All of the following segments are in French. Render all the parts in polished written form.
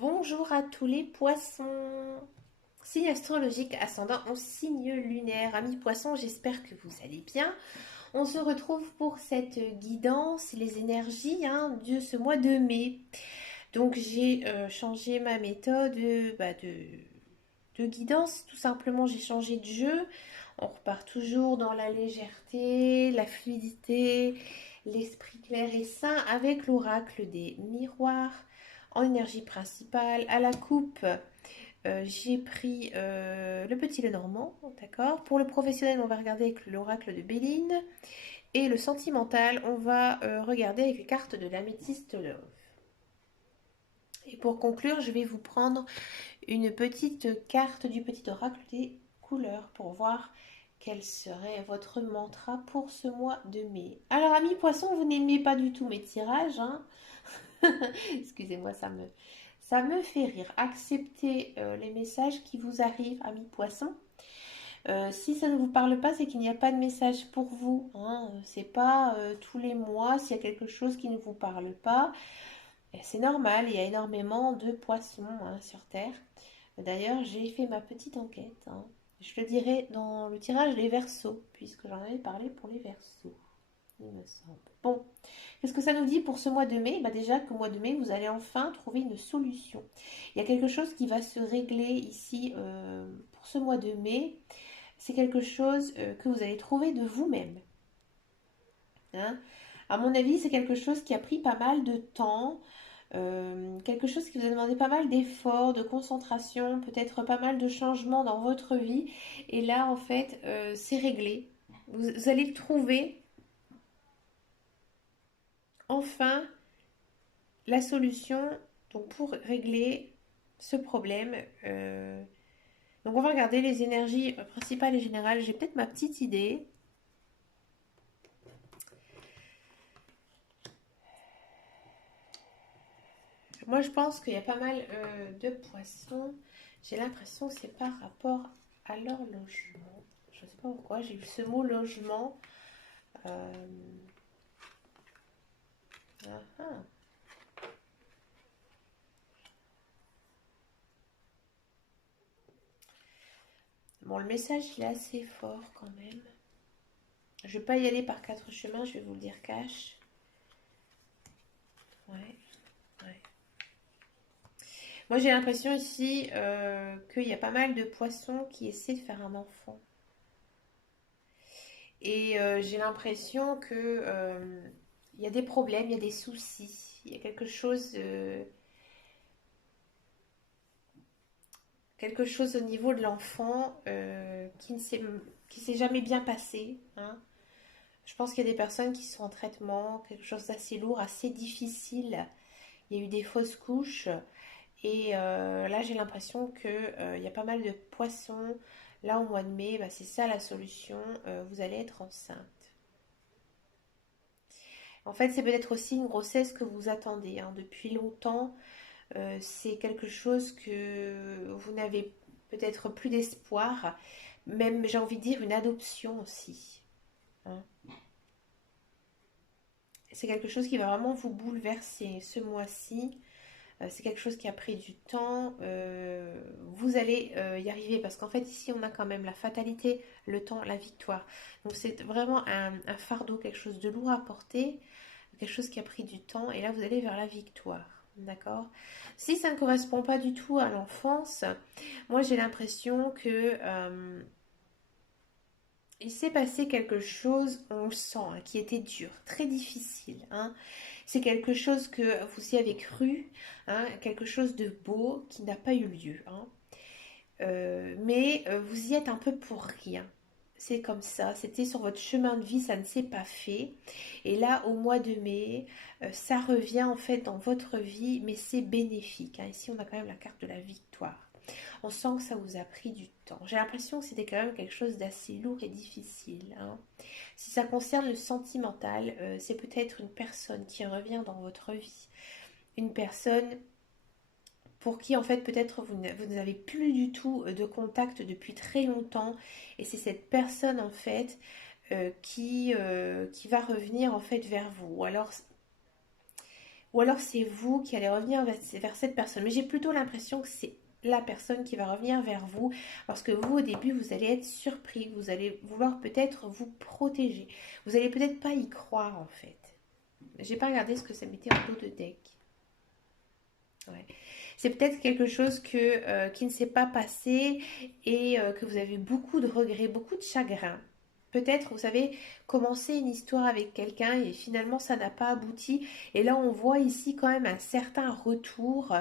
Bonjour à tous les poissons. Signe astrologique ascendant en signe lunaire. Amis poissons, j'espère que vous allez bien. On se retrouve pour cette guidance, les énergies de ce mois de mai. Donc j'ai changé ma méthode de guidance. Tout simplement, j'ai changé de jeu. On repart toujours dans la légèreté, la fluidité, l'esprit clair et sain avec l'oracle des miroirs en énergie principale. À la coupe, j'ai pris le petit Lenormand, d'accord. Pour le professionnel, on va regarder avec l'oracle de Béline. Et le sentimental, on va regarder avec les cartes de l'améthyste Love. Et pour conclure, je vais vous prendre une petite carte du petit oracle des couleurs pour voir quel serait votre mantra pour ce mois de mai. Alors, amis poissons, vous n'aimez pas du tout mes tirages, hein. Excusez-moi, ça me fait rire. Acceptez les messages qui vous arrivent, amis poissons. Si ça ne vous parle pas, c'est qu'il n'y a pas de message pour vous, hein. C'est pas tous les mois, s'il y a quelque chose qui ne vous parle pas. C'est normal, il y a énormément de poissons sur Terre. D'ailleurs, j'ai fait ma petite enquête, hein. Je le dirai dans le tirage des Verseaux, puisque j'en avais parlé pour les Verseaux, il me semble. Bon, qu'est-ce que ça nous dit pour ce mois de mai? Déjà qu'au mois de mai, vous allez enfin trouver une solution. Il y a quelque chose qui va se régler ici pour ce mois de mai. C'est quelque chose que vous allez trouver de vous-même, hein. À mon avis, c'est quelque chose qui a pris pas mal de temps. Quelque chose qui vous a demandé pas mal d'efforts, de concentration, peut-être pas mal de changements dans votre vie. Et là, en fait, c'est réglé. Vous allez trouver enfin la solution donc, pour régler ce problème. Donc, on va regarder les énergies principales et générales. J'ai peut-être ma petite idée. Moi, je pense qu'il y a pas mal de poissons. J'ai l'impression que c'est par rapport à leur logement. Je ne sais pas pourquoi, j'ai eu ce mot logement. Euh, ah, ah. Bon, le message, il est assez fort quand même. Je ne vais pas y aller par quatre chemins, je vais vous le dire cash. Ouais, ouais. Moi, j'ai l'impression ici qu'il y a pas mal de poissons qui essaient de faire un enfant. Et j'ai l'impression que il y a des problèmes, il y a des soucis, il y a quelque chose au niveau de l'enfant qui s'est jamais bien passé, hein. Je pense qu'il y a des personnes qui sont en traitement, quelque chose d'assez lourd, assez difficile. Il y a eu des fausses couches et là j'ai l'impression que il y a pas mal de poissons. Là au mois de mai, bah, c'est ça la solution. Vous allez être enceinte. En fait, c'est peut-être aussi une grossesse que vous attendez, hein, depuis longtemps. C'est quelque chose que vous n'avez peut-être plus d'espoir. Même, j'ai envie de dire, une adoption aussi, hein. C'est quelque chose qui va vraiment vous bouleverser ce mois-ci. C'est quelque chose qui a pris du temps. Vous allez y arriver parce qu'en fait, ici, on a quand même la fatalité, le temps, la victoire. Donc, c'est vraiment un fardeau, quelque chose de lourd à porter, quelque chose qui a pris du temps. Et là, vous allez vers la victoire. D'accord? Si ça ne correspond pas du tout à l'enfance, moi, j'ai l'impression que il s'est passé quelque chose, on le sent, hein, qui était dur, très difficile, hein. C'est quelque chose que vous y avez cru, hein, quelque chose de beau qui n'a pas eu lieu, hein. Mais vous y êtes un peu pour rien. C'est comme ça, c'était sur votre chemin de vie, ça ne s'est pas fait. Et là, au mois de mai, ça revient en fait dans votre vie, mais c'est bénéfique, hein. Ici, on a quand même la carte de la victoire. On sent que ça vous a pris du temps. J'ai l'impression que c'était quand même quelque chose d'assez lourd et difficile, hein. Si ça concerne le sentimental, c'est peut-être une personne qui revient dans votre vie. Une personne pour qui en fait peut-être vous n'avez plus du tout de contact depuis très longtemps. Et c'est cette personne en fait qui va revenir en fait vers vous. Ou alors Ou alors c'est vous qui allez revenir vers cette personne. Mais j'ai plutôt l'impression que c'est la personne qui va revenir vers vous parce que vous, au début, vous allez être surpris. Vous allez vouloir peut-être vous protéger. Vous allez peut-être pas y croire en fait. J'ai pas regardé ce que ça mettait en dos de deck. Ouais. C'est peut-être quelque chose qui ne s'est pas passé et que vous avez beaucoup de regrets, beaucoup de chagrin. Peut-être, vous avez commencé une histoire avec quelqu'un et finalement ça n'a pas abouti. Et là, on voit ici quand même un certain retour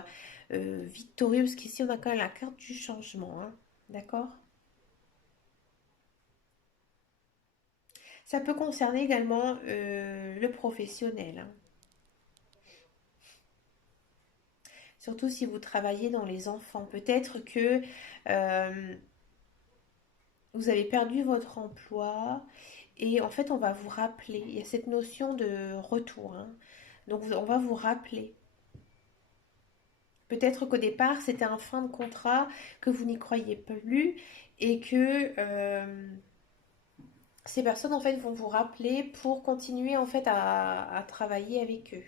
victorieux, parce qu'ici on a quand même la carte du changement. Hein. D'accord? Ça peut concerner également le professionnel. Hein. Surtout si vous travaillez dans les enfants. Peut-être que euh, vous avez perdu votre emploi et en fait on va vous rappeler. Il y a cette notion de retour. Hein. Donc on va vous rappeler. Peut-être qu'au départ c'était un fin de contrat, que vous n'y croyez plus et que ces personnes en fait vont vous rappeler pour continuer en fait à travailler avec eux.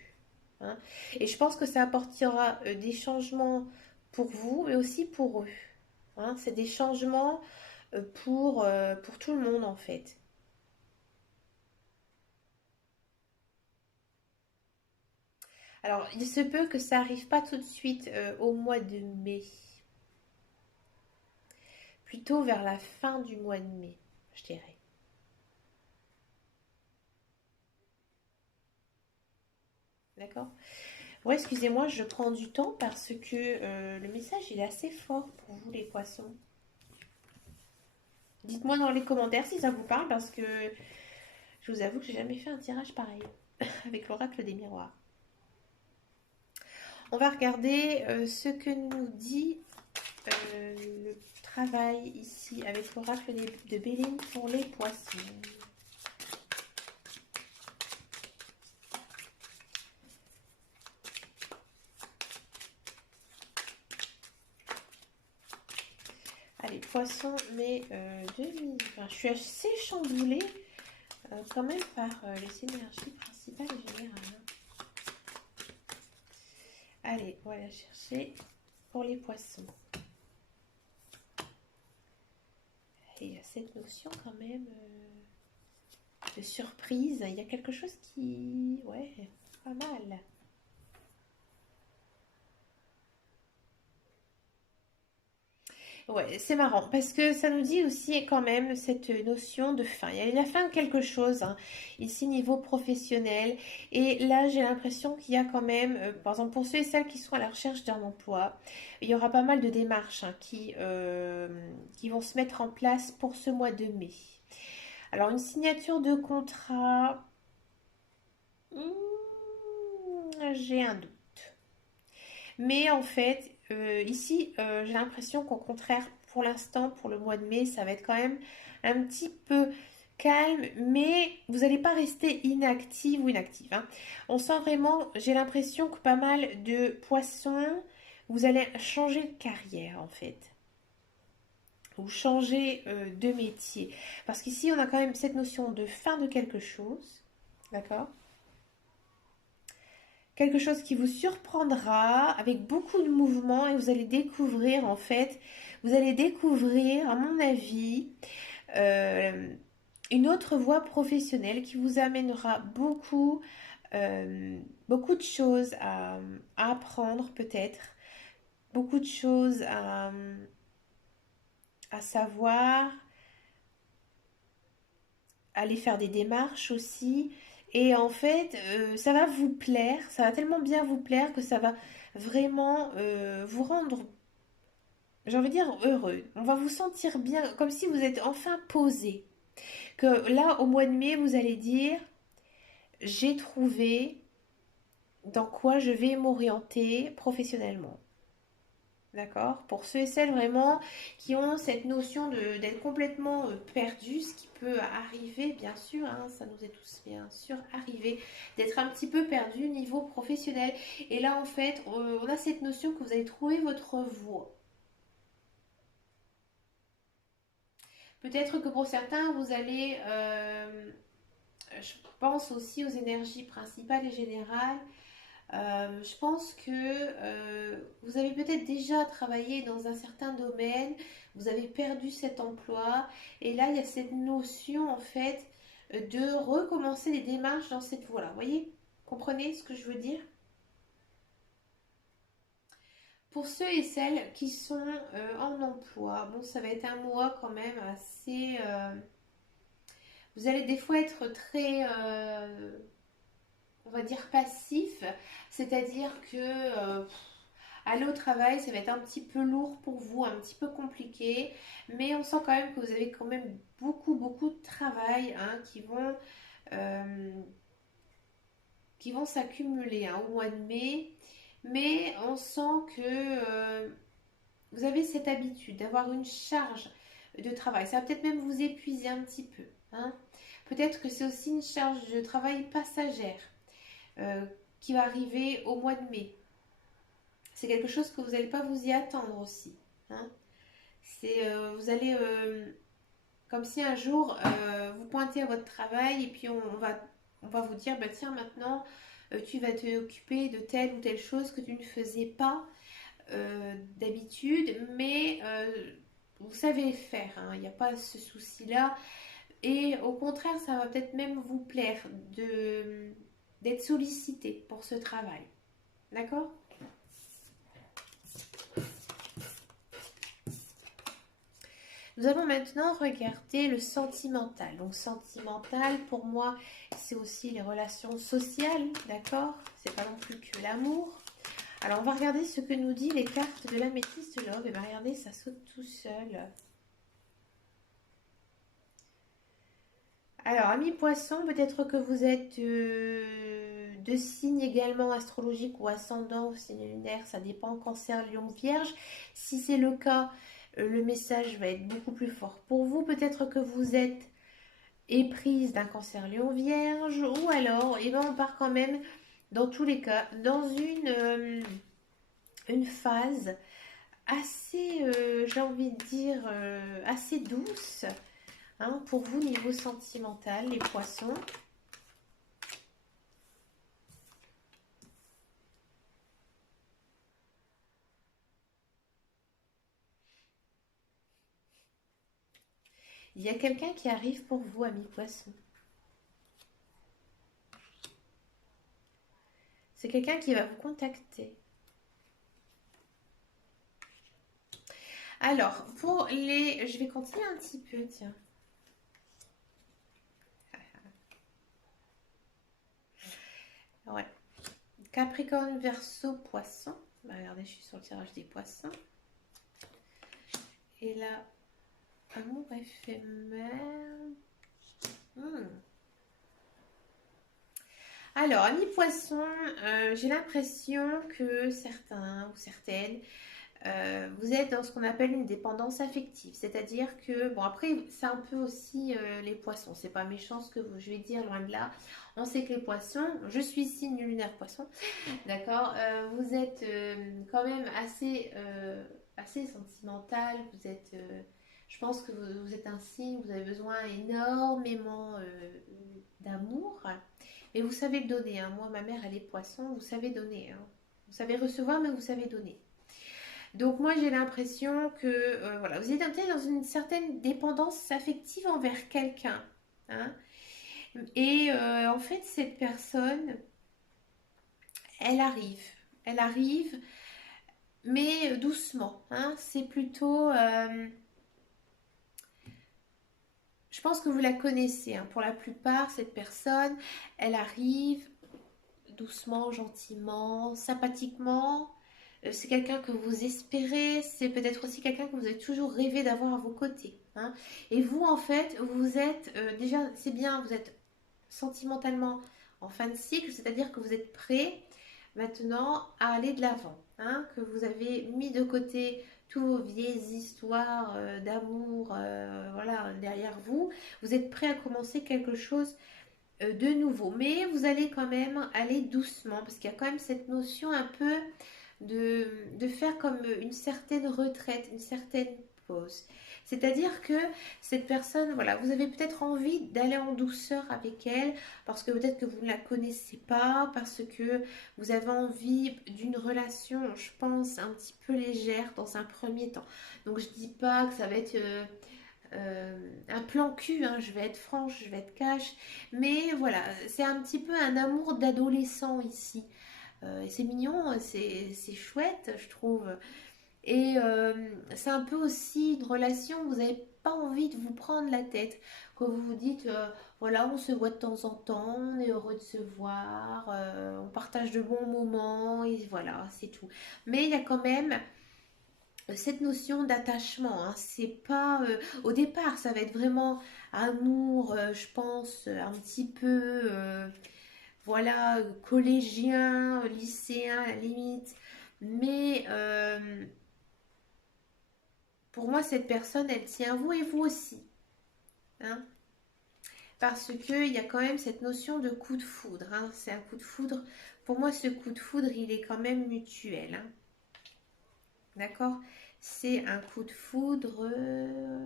Hein. Et je pense que ça apportera des changements pour vous mais aussi pour eux. Hein. C'est des changements pour tout le monde en fait. Alors, il se peut que ça arrive pas tout de suite au mois de mai, plutôt vers la fin du mois de mai, je dirais. D'accord? Ouais, excusez-moi, je prends du temps parce que le message il est assez fort pour vous les poissons. Dites-moi dans les commentaires si ça vous parle parce que je vous avoue que j'ai jamais fait un tirage pareil avec l'oracle des miroirs. On va regarder ce que nous dit le travail ici avec l'oracle de Béline pour les poissons. Allez, poisson, mai 2020. Je suis assez chamboulée quand même par les énergies principales et générales. Allez, voilà, chercher pour les poissons. Et il y a cette notion quand même de surprise. Il y a quelque chose qui... Ouais, pas mal. Ouais, c'est marrant parce que ça nous dit aussi quand même cette notion de fin. Il y a la fin de quelque chose, hein, ici niveau professionnel. Et là, j'ai l'impression qu'il y a quand même, par exemple pour ceux et celles qui sont à la recherche d'un emploi, il y aura pas mal de démarches hein, qui vont se mettre en place pour ce mois de mai. Alors une signature de contrat, j'ai un doute. Mais en fait, ici, j'ai l'impression qu'au contraire, pour l'instant, pour le mois de mai, ça va être quand même un petit peu calme, mais vous n'allez pas rester inactive ou inactive. Hein. On sent vraiment, j'ai l'impression que pas mal de poissons, vous allez changer de carrière en fait. Ou changer de métier. Parce qu'ici, on a quand même cette notion de fin de quelque chose. D'accord? Quelque chose qui vous surprendra avec beaucoup de mouvements et vous allez découvrir en fait, vous allez découvrir à mon avis euh, une autre voie professionnelle qui vous amènera beaucoup de choses à apprendre peut-être, beaucoup de choses à savoir, aller faire des démarches aussi. Et en fait, ça va vous plaire, ça va tellement bien vous plaire que ça va vraiment vous rendre, j'ai envie de dire, heureux. On va vous sentir bien, comme si vous êtes enfin posé. Que là, au mois de mai, vous allez dire, j'ai trouvé dans quoi je vais m'orienter professionnellement. D'accord? Pour ceux et celles vraiment qui ont cette notion d'être complètement perdu, ce qui peut arriver, bien sûr, hein, ça nous est tous bien sûr arrivé, d'être un petit peu perdu au niveau professionnel. Et là, en fait, on a cette notion que vous allez trouver votre voie. Peut-être que pour certains, vous allez, je pense aussi aux énergies principales et générales, Je pense que vous avez peut-être déjà travaillé dans un certain domaine, vous avez perdu cet emploi, et là, il y a cette notion, en fait, de recommencer les démarches dans cette voie-là. Vous voyez? Comprenez ce que je veux dire? Pour ceux et celles qui sont en emploi, bon, ça va être un mois quand même assez... vous allez des fois être très, on va dire, passif, c'est-à-dire que aller au travail, ça va être un petit peu lourd pour vous, un petit peu compliqué, mais on sent quand même que vous avez quand même beaucoup, beaucoup de travail, hein, euh, qui vont s'accumuler, hein, au mois de mai. Mais on sent que vous avez cette habitude d'avoir une charge de travail. Ça va peut-être même vous épuiser un petit peu, hein. Peut-être que c'est aussi une charge de travail passagère euh, qui va arriver au mois de mai. C'est quelque chose que vous n'allez pas vous y attendre aussi, hein. Vous allez, comme si un jour vous pointez à votre travail et puis on va vous dire, bah, tiens, maintenant tu vas t'occuper de telle ou telle chose que tu ne faisais pas d'habitude, mais vous savez faire, hein, il n'y a pas ce souci-là. Et au contraire, ça va peut-être même vous plaire d'être sollicité pour ce travail. D'accord? Nous allons maintenant regarder le sentimental. Donc sentimental, pour moi, c'est aussi les relations sociales, d'accord? C'est pas non plus que l'amour. Alors on va regarder ce que nous dit les cartes de la métisse de Love. Et bien regardez, ça saute tout seul. Alors, amis poissons, peut-être que vous êtes de signes également astrologiques ou ascendant ou signe lunaire, ça dépend, cancer, lion, vierge. Si c'est le cas, le message va être beaucoup plus fort pour vous. Peut-être que vous êtes éprise d'un cancer, lion, vierge, ou alors, et ben on part quand même, dans tous les cas, dans une phase assez, j'ai envie de dire, assez douce, hein, pour vous niveau sentimental, les poissons. Il y a quelqu'un qui arrive pour vous, amis poissons. C'est quelqu'un qui va vous contacter. Alors, pour les... Je vais continuer un petit peu, tiens. Ouais. Capricorne, Verseau, Poisson. Bah, regardez, je suis sur le tirage des Poissons. Et là, amour éphémère. Alors, amis poissons, j'ai l'impression que certains ou certaines, vous êtes dans ce qu'on appelle une dépendance affective. C'est-à-dire que, bon, après, c'est un peu aussi les poissons. C'est pas méchant ce que je vais dire, loin de là. On sait que les poissons, je suis signe lunaire poisson, d'accord, vous êtes quand même assez sentimental. Vous êtes, je pense que vous êtes un signe, vous avez besoin énormément d'amour. Et vous savez le donner, hein. Moi, ma mère, elle est poisson, vous savez donner, hein. Vous savez recevoir, mais vous savez donner. Donc moi, j'ai l'impression que voilà, vous êtes peut-être dans une certaine dépendance affective envers quelqu'un, hein. Et en fait, cette personne, elle arrive. Elle arrive, mais doucement, hein. C'est plutôt... je pense que vous la connaissez, hein. Pour la plupart, cette personne, elle arrive doucement, gentiment, sympathiquement. C'est quelqu'un que vous espérez, c'est peut-être aussi quelqu'un que vous avez toujours rêvé d'avoir à vos côtés, hein. Et vous, en fait, vous êtes déjà, c'est bien, vous êtes sentimentalement en fin de cycle, c'est-à-dire que vous êtes prêt maintenant à aller de l'avant, hein, que vous avez mis de côté tous vos vieilles histoires d'amour, voilà, derrière vous. Vous êtes prêt à commencer quelque chose de nouveau. Mais vous allez quand même aller doucement parce qu'il y a quand même cette notion un peu de faire comme une certaine retraite, une certaine pause. C'est-à-dire que cette personne, voilà, vous avez peut-être envie d'aller en douceur avec elle, parce que peut-être que vous ne la connaissez pas, parce que vous avez envie d'une relation, je pense, un petit peu légère dans un premier temps. Donc je dis pas que ça va être un plan cul, hein, je vais être franche, je vais être cash, mais voilà, c'est un petit peu un amour d'adolescent ici. Et c'est mignon, c'est chouette, je trouve. Et c'est un peu aussi une relation où vous n'avez pas envie de vous prendre la tête. Quand vous vous dites, voilà, on se voit de temps en temps, on est heureux de se voir, on partage de bons moments, et voilà, c'est tout. Mais il y a quand même cette notion d'attachement, hein. C'est pas au départ, ça va être vraiment amour, je pense, un petit peu, voilà, collégien, lycéen à la limite. Mais pour moi, cette personne, elle tient à vous et vous aussi, hein, parce que il y a quand même cette notion de coup de foudre, hein. C'est un coup de foudre. Pour moi, ce coup de foudre, il est quand même mutuel, hein. D'accord? C'est un coup de foudre,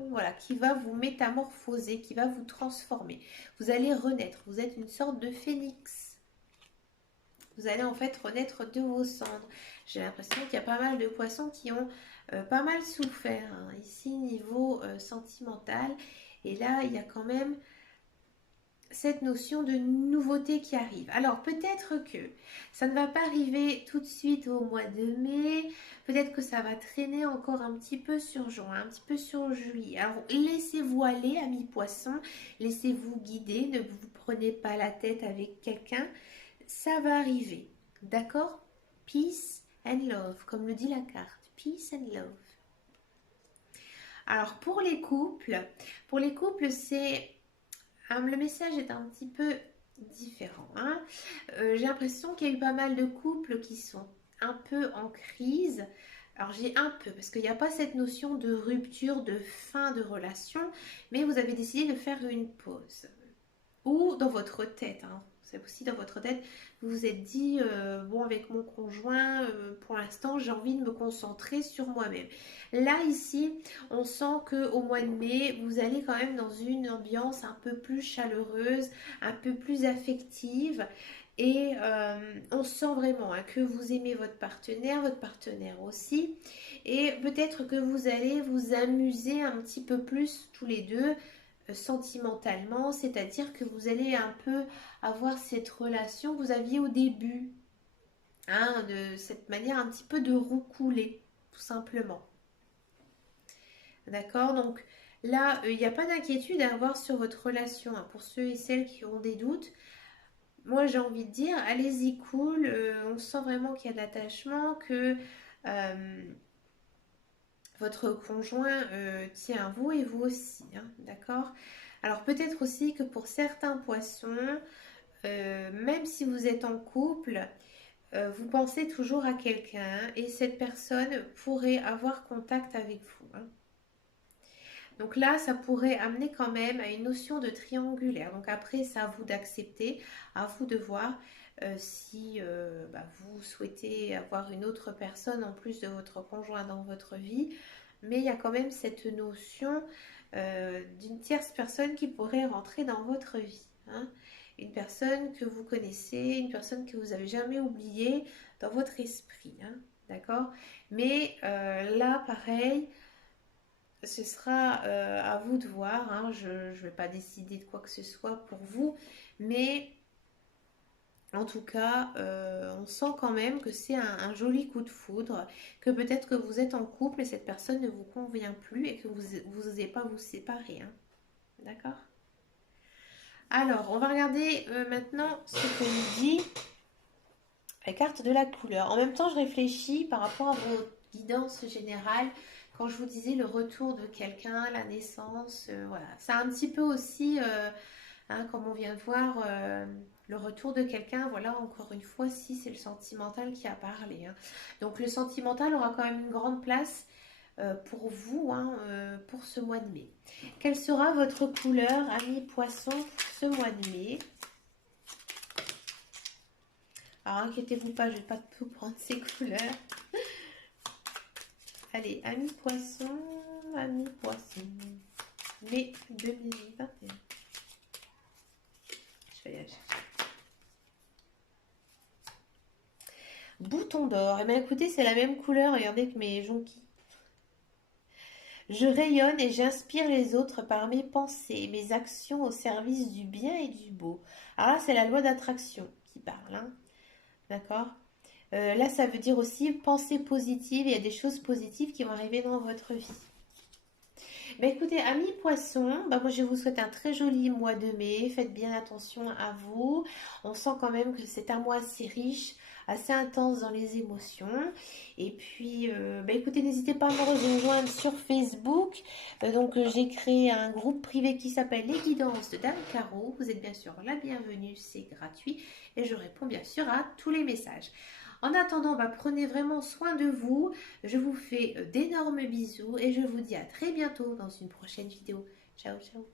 voilà, qui va vous métamorphoser, qui va vous transformer. Vous allez renaître. Vous êtes une sorte de phénix. Vous allez en fait renaître de vos cendres. J'ai l'impression qu'il y a pas mal de poissons qui ont pas mal souffert, hein, ici niveau sentimental. Et là, il y a quand même cette notion de nouveauté qui arrive. Alors peut-être que ça ne va pas arriver tout de suite au mois de mai, peut-être que ça va traîner encore un petit peu sur juin, un petit peu sur juillet. Alors laissez-vous aller, amis poissons, laissez-vous guider, ne vous prenez pas la tête avec quelqu'un, ça va arriver, d'accord? Peace and love, comme le dit la carte, peace and love. Alors pour les couples c'est le message est un petit peu différent, hein. J'ai l'impression qu'il y a eu pas mal de couples qui sont un peu en crise. Alors j'ai un peu, parce qu'il n'y a pas cette notion de rupture, de fin de relation, mais vous avez décidé de faire une pause. Ou dans votre tête, hein. C'est aussi dans votre tête, vous vous êtes dit, bon avec mon conjoint, pour l'instant j'ai envie de me concentrer sur moi-même. Là ici, on sent que au mois de mai, vous allez quand même dans une ambiance un peu plus chaleureuse, un peu plus affective. Et on sent vraiment, hein, que vous aimez votre partenaire aussi. Et peut-être que vous allez vous amuser un petit peu plus tous les deux sentimentalement, c'est-à-dire que vous allez un peu avoir cette relation que vous aviez au début, hein, de cette manière un petit peu de roucouler, tout simplement. D'accord? Donc là, il n'y a pas d'inquiétude à avoir sur votre relation, hein, pour ceux et celles qui ont des doutes. Moi, j'ai envie de dire, allez-y cool, on sent vraiment qu'il y a de l'attachement, que euh, votre conjoint tient à vous et vous aussi, hein, d'accord? Alors peut-être aussi que pour certains poissons, même si vous êtes en couple, vous pensez toujours à quelqu'un et cette personne pourrait avoir contact avec vous, hein. Donc là, ça pourrait amener quand même à une notion de triangulaire. Donc après, c'est à vous d'accepter, à vous de voir si vous souhaitez avoir une autre personne en plus de votre conjoint dans votre vie. Mais il y a quand même cette notion d'une tierce personne qui pourrait rentrer dans votre vie, hein. Une personne que vous connaissez, une personne que vous n'avez jamais oubliée dans votre esprit, hein. D'accord? Mais là, pareil, ce sera à vous de voir, hein. Je ne vais pas décider de quoi que ce soit pour vous, mais en tout cas, on sent quand même que c'est un joli coup de foudre, que peut-être que vous êtes en couple et cette personne ne vous convient plus et que vous n'osez pas vous séparer, hein. D'accord? Alors, on va regarder maintenant ce que nous dit la carte de la couleur. En même temps, je réfléchis par rapport à vos guidances générales. Quand je vous disais le retour de quelqu'un, la naissance, voilà. C'est un petit peu aussi, hein, comme on vient de voir, le retour de quelqu'un. Voilà, encore une fois, si c'est le sentimental qui a parlé, hein. Donc le sentimental aura quand même une grande place pour vous, hein, pour ce mois de mai. Quelle sera votre couleur, amis poissons, pour ce mois de mai? Alors inquiétez-vous pas, je vais pas tout prendre ces couleurs. Allez, amis poissons, amis poissons. Mai 2021. Je vais aller chercher. Bouton d'or. Eh bien, écoutez, c'est la même couleur. Regardez que mes jonquilles. Je rayonne et j'inspire les autres par mes pensées, mes actions au service du bien et du beau. Alors là, c'est la loi d'attraction qui parle, hein. D'accord? Là, ça veut dire aussi pensée positive. Il y a des choses positives qui vont arriver dans votre vie. Bah écoutez, amis poissons, bah moi je vous souhaite un très joli mois de mai. Faites bien attention à vous. On sent quand même que c'est un mois assez riche, assez intense dans les émotions. Et puis, bah écoutez, n'hésitez pas à me rejoindre sur Facebook. J'ai créé un groupe privé qui s'appelle Les Guidances de Dame Caro. Vous êtes bien sûr la bienvenue, c'est gratuit. Et je réponds bien sûr à tous les messages. En attendant, bah, prenez vraiment soin de vous. Je vous fais d'énormes bisous et je vous dis à très bientôt dans une prochaine vidéo. Ciao, ciao.